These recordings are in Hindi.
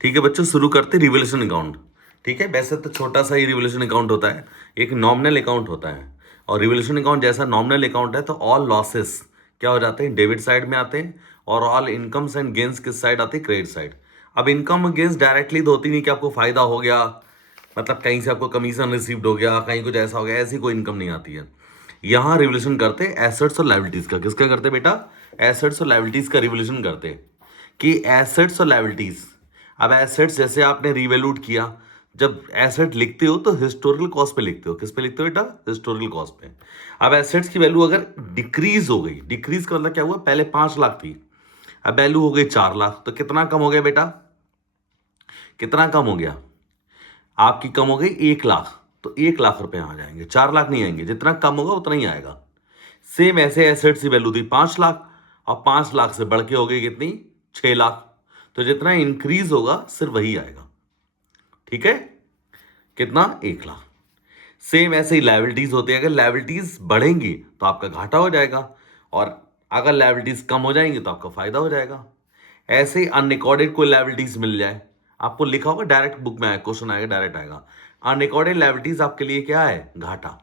ठीक है बच्चों, शुरू करते रिवोल्यूशन अकाउंट। ठीक है, वैसे तो छोटा सा ही रिवोल्यूशन अकाउंट होता है, एक नॉमिनल अकाउंट होता है। और रिवोल्यूशन अकाउंट जैसा नॉमिनल अकाउंट है तो ऑल लॉसेस क्या हो जाते हैं, डेबिट साइड में आते हैं, और ऑल इनकम्स एंड गेन्स किस साइड आते हैं, क्रेडिट साइड। अब इनकम और गेन्स डायरेक्टली तो होती नहीं कि आपको फायदा हो गया, मतलब कहीं से आपको कमीशन रिसीव्ड हो गया, कहीं कुछ ऐसा हो गया, ऐसी कोई इनकम नहीं आती है। यहाँ रिवोल्यूशन करते हैं एसेट्स और लाइबिलिटीज का। किसका करते हैं बेटा, एसेट्स और लाइबिलिटीज का रिवोल्यूशन करते हैं कि एसेट्स और लाइबिलिटीज। अब एसेट्स जैसे आपने रिवैल्यूट किया, जब एसेट लिखते हो तो हिस्टोरिकल कॉस्ट पे लिखते हो। किस पे लिखते हो बेटा, हिस्टोरिकल कॉस्ट पे। अब एसेट्स की वैल्यू अगर डिक्रीज हो गई, डिक्रीज का मतलब क्या हुआ, पहले 5 लाख थी, अब वैल्यू हो गई 4 लाख, तो कितना कम हो गया बेटा, कितना कम हो गया, आपकी कम हो गई 1 लाख। तो 1 लाख रुपए आ जाएंगे, 4 लाख नहीं आएंगे, जितना कम होगा उतना ही आएगा। सेम ऐसे एसेट्स की वैल्यू थी 5 लाख, अब 5 लाख से बढ़ के हो गई कितनी, 6 लाख। तो जितना इंक्रीज होगा सिर्फ वही आएगा। ठीक है, कितना, 1 लाख। सेम ऐसे ही लाइबिलिटीज होती है, अगर लाइबिलिटीज बढ़ेंगी तो आपका घाटा हो जाएगा, और अगर लाइबिलिटीज कम हो जाएंगी तो आपका फायदा हो जाएगा। ऐसे ही अनरिकॉर्डेड कोई लाइबिलिटीज मिल जाए, आपको लिखा होगा, डायरेक्ट बुक में आएगा, क्वेश्चन आएगा, डायरेक्ट आएगा। अनरिकॉर्डेड लाइबिलिटीज आपके लिए क्या है, घाटा,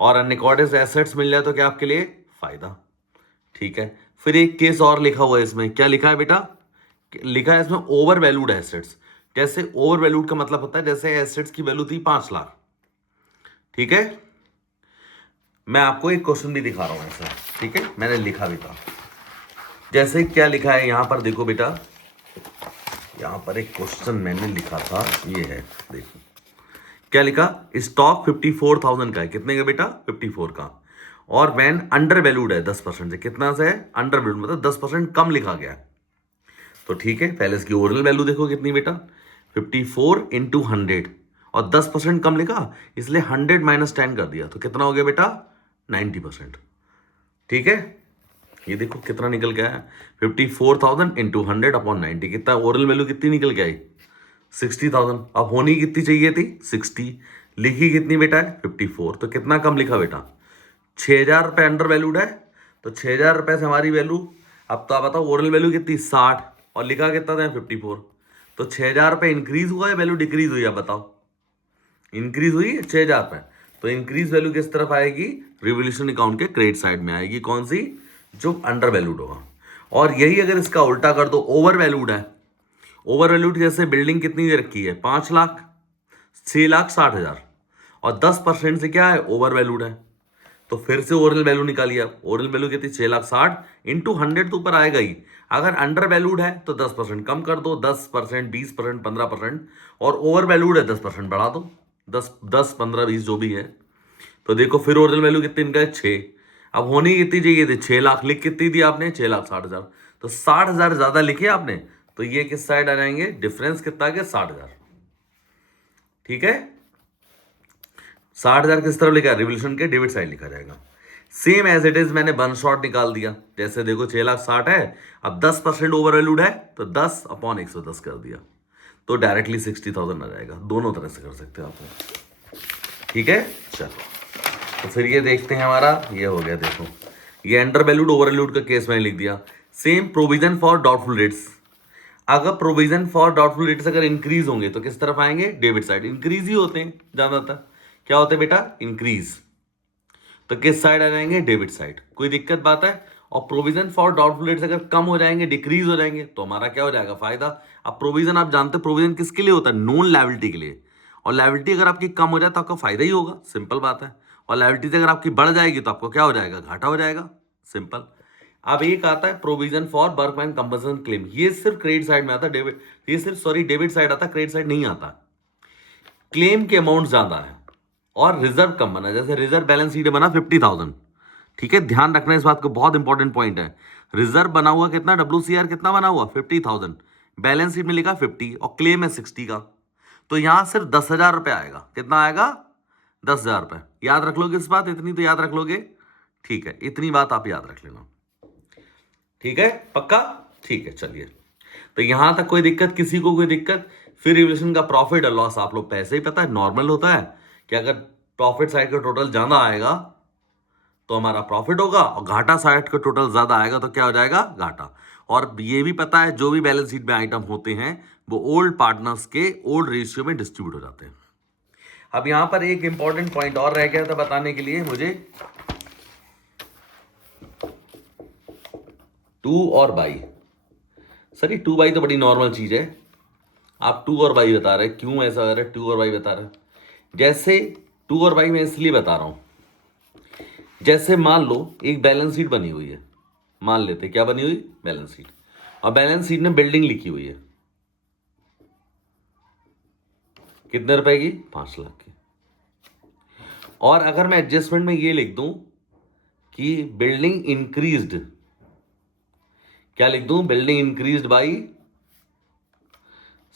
और अनरिकॉर्डेड एसेट्स मिल जाए तो क्या आपके लिए फायदा। ठीक है, फिर एक केस और लिखा हुआ है इसमें, क्या लिखा है बेटा, लिखा है इसमें ओवर वैल्यूड एसेट्स। जैसे ओवर वैल्यूड का मतलब होता है जैसे एसेट्स की वैल्यू थी 5 लाख। ठीक है, मैं आपको एक क्वेश्चन भी दिखा रहा हूं ऐसा। ठीक है, मैंने लिखा भी था, जैसे क्या लिखा है यहां पर, देखो बेटा, यहां पर एक क्वेश्चन मैंने लिखा था, ये है, देखो क्या लिखा, स्टॉक 54,000 का है, कितने का बेटा, 54 का, और वैन अंडर वैल्यूड है 10% से। कितना से है, अंडर वैल्यूड, मतलब 10% कम लिखा गया है। तो ठीक है, पहले इसकी ओरिजिनल वैल्यू देखो कितनी बेटा, 54 इंटू 100, और 10% कम लिखा, इसलिए 100 माइनस 10 कर दिया, तो कितना हो गया बेटा, 90%। ठीक है, ये देखो कितना निकल के आया, 54,000 इंटू 100 अपॉन 90, कितना ओरिजिनल वैल्यू कितनी निकल के आई, 60,000। अब होनी कितनी चाहिए थी, 60, लिखी कितनी बेटा है, 54, तो कितना कम लिखा बेटा, 6,000 रुपये अंडर वैल्यूड है, तो 6,000 रुपये से हमारी वैल्यू, अब तो आप बताओ ओरिजिनल वैल्यू कितनी, 60, और लिखा कितना था, 54। तो 6,000 रुपये इंक्रीज हुआ है, वैल्यू डिक्रीज हुई है, बताओ, इंक्रीज हुई है 6,000 रुपये। तो इंक्रीज वैल्यू किस तरफ आएगी, रिवोल्यूशन अकाउंट के क्रेडिट साइड में आएगी, कौन सी, जो अंडर वैल्यूड होगा। और यही अगर इसका उल्टा कर दो, ओवर वैल्यूड है, ओवर वैल्यूड जैसे बिल्डिंग कितनी दे रखी है, 5 लाख, 6,60,000, और 10% से क्या है, ओवर वैल्यूड है, तो फिर से ओरिजिनल वैल्यू निकालिए। आप ओरिजिनल वैल्यू कितनी, 6,60,000 इंटू 100 तो ऊपर आएगा ही। अगर अंडर वैल्यूड है तो 10% कम कर दो, 10%, 20%, 15%, और ओवर वैल्यूड है 10% बढ़ा दो, 10, 15, 20 जो भी है। तो देखो फिर ओरिजिनल वैल्यू कितनी निकले, 6। अब होनी कितनी चाहिए थी, 6 लाख, लिख कितनी दी आपने, 6,60,000, तो 60,000 ज्यादा लिखे आपने, तो ये किस साइड आ जाएंगे, डिफरेंस कितना आ गया, 60,000। ठीक है, 60,000 किस तरफ लिखा है, रिवोल्यूशन के डेबिट साइड लिखा जाएगा। सेम एज इट इज मैंने वन शॉट निकाल दिया, जैसे देखो 6,60,000 है, अब 10% ओवर वैल्यूड है, तो 10 अपॉन 110 कर दिया, तो डायरेक्टली 60,000 आ जाएगा। दोनों तरह से कर सकते हो आप। ठीक है, चलो तो फिर ये देखते हैं, हमारा ये हो गया, देखो ये अंडर वैल्यूड ओवर वैल्यूड का केस मैंने लिख दिया। Same provision for doubtful rates, अगर प्रोविजन फॉर डाउटफुल रेट्स अगर इंक्रीज होंगे तो किस तरफ आएंगे, डेबिट साइड। इंक्रीज ही होते हैं ज्यादातर, क्या होते हैं बेटा, इंक्रीज, तो किस साइड आ जाएंगे, डेबिट साइड। कोई दिक्कत बात है, और प्रोविजन फॉर डाउटफुल रेट्स अगर कम हो जाएंगे, डिक्रीज हो जाएंगे, तो हमारा क्या हो जाएगा, फायदा। अब प्रोविजन आप जानते हो, प्रोविजन किसके लिए होता है, नॉन लायबिलिटी के लिए, और लायबिलिटी अगर आपकी कम हो जाए तो आपका फायदा ही होगा, सिंपल बात है। और लायबिलिटी अगर आपकी बढ़ जाएगी तो आपको क्या हो जाएगा, घाटा हो जाएगा, सिंपल। अब एक आता है provision for workman compensation claim, ये सिर्फ क्रेडिट साइड में आता है, डेबिट, ये सिर्फ सॉरी डेबिट साइड आता है, क्रेडिट साइड नहीं आता। क्लेम के अमाउंट ज्यादा है और रिजर्व कम बना, जैसे रिजर्व बैलेंस शीट बना 50,000, ठीक है, ध्यान रखना इस बात को, बहुत इंपॉर्टेंट पॉइंट है। रिजर्व बना हुआ कितना, WCR कितना बना हुआ, 50,000, बैलेंस शीट में लिखा 50, और क्लेम है 60 का, तो यहां सिर्फ 10,000 रुपये आएगा। कितना आएगा, 10,000 रुपये। याद रख लोगे इस बात, इतनी तो याद रख लोगे, ठीक है, इतनी बात आप याद रख लेना, ठीक है, पक्का, ठीक है, चलिए। तो यहां तक कोई दिक्कत, किसी को कोई दिक्कत। फिर रिवोल्यूशन का प्रॉफिट और लॉस आप लोग पैसे ही पता है, नॉर्मल होता है कि अगर प्रॉफिट साइड का टोटल ज्यादा आएगा तो हमारा प्रॉफिट होगा, और घाटा साइड का टोटल ज्यादा आएगा तो क्या हो जाएगा, घाटा। और ये भी पता है जो भी बैलेंस शीट में आइटम होते हैं वो ओल्ड पार्टनर्स के ओल्ड रेशियो में डिस्ट्रीब्यूट हो जाते हैं। अब यहां पर एक इंपॉर्टेंट पॉइंट और रह गया था बताने के लिए मुझे, टू और बाई। सर ये टू बाई तो बड़ी नॉर्मल चीज है, आप टू और बाई बता रहे, क्यों ऐसा हो रहा है, टू और बाई बता रहे? जैसे टू और बाई मैं इसलिए बता रहा हूं, जैसे मान लो एक बैलेंस शीट बनी हुई है, मान लेते क्या बनी हुई, बैलेंस शीट, और बैलेंस शीट में बिल्डिंग लिखी हुई है कितने रुपए की, 5 लाख की। और अगर मैं एडजस्टमेंट में ये लिख दूं कि बिल्डिंग इंक्रीज्ड, क्या लिख दूं, बिल्डिंग इंक्रीज्ड बाई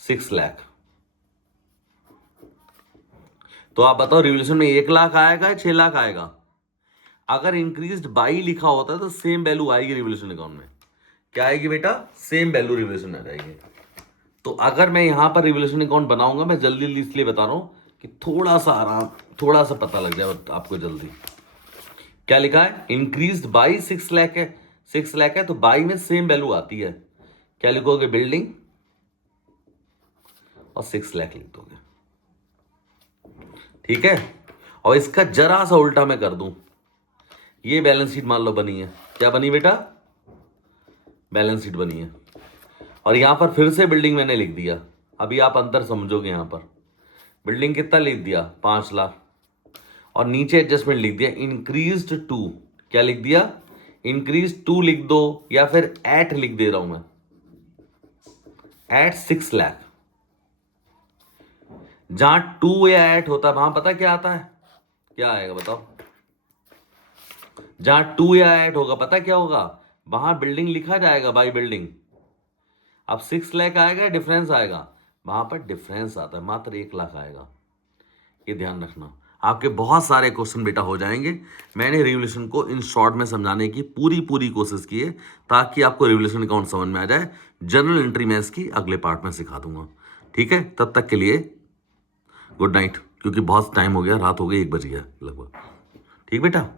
6 लाख, तो आप बताओ रिवोल्यूशन में 1 लाख आएगा या 6 लाख आएगा? अगर इंक्रीज्ड बाई लिखा होता तो सेम वैल्यू आएगी रिवोल्यूशन अकाउंट में। क्या आएगी बेटा, सेम वैल्यू रिवोल्यूशन आ जाएगी। तो अगर मैं यहां पर रिवोल्यूशन अकाउंट बनाऊंगा, मैं जल्दी जल्दी इसलिए बता रहा हूं कि थोड़ा सा आराम, थोड़ा सा पता लग जाए आपको जल्दी। क्या लिखा है, इंक्रीज्ड बाई 6 लाख है, 6 लाख है तो बाई में सेम वैल्यू आती है, क्या लिखोगे, बिल्डिंग और 6 लाख लिख दोगे, ठीक है। और इसका जरा सा उल्टा मैं कर दूं, ये बैलेंस शीट मान लो बनी है, क्या बनी बेटा, बैलेंस शीट बनी है, और यहां पर फिर से बिल्डिंग मैंने लिख दिया। अभी आप अंतर समझोगे, यहां पर बिल्डिंग कितना लिख दिया, 5 लाख, और नीचे एडजस्टमेंट लिख दिया इंक्रीज्ड टू, क्या लिख दिया, इंक्रीज टू लिख दो, या फिर एट लिख दे रहा हूं मैं, एट 6 लाख। जहां 2 या 8 होता है वहां पता क्या आता है, क्या आएगा बताओ, जहां 2 या 8 होगा पता क्या होगा, वहां बिल्डिंग लिखा जाएगा बाई बिल्डिंग। अब 6 लाख आएगा, डिफरेंस आएगा, वहां पर डिफरेंस आता है, मात्र 1 लाख आएगा। ये ध्यान रखना, आपके बहुत सारे क्वेश्चन बेटा हो जाएंगे। मैंने रिवोल्यूशन को इन शॉर्ट में समझाने की पूरी कोशिश की है ताकि आपको रिवोल्यूशन अकाउंट समझ में आ जाए। जनरल एंट्री मैथ्स की अगले पार्ट में सिखा दूंगा, ठीक है। तब तक के लिए गुड नाइट, क्योंकि बहुत टाइम हो गया, रात हो गई, 1 बज गया लगभग, ठीक बेटा।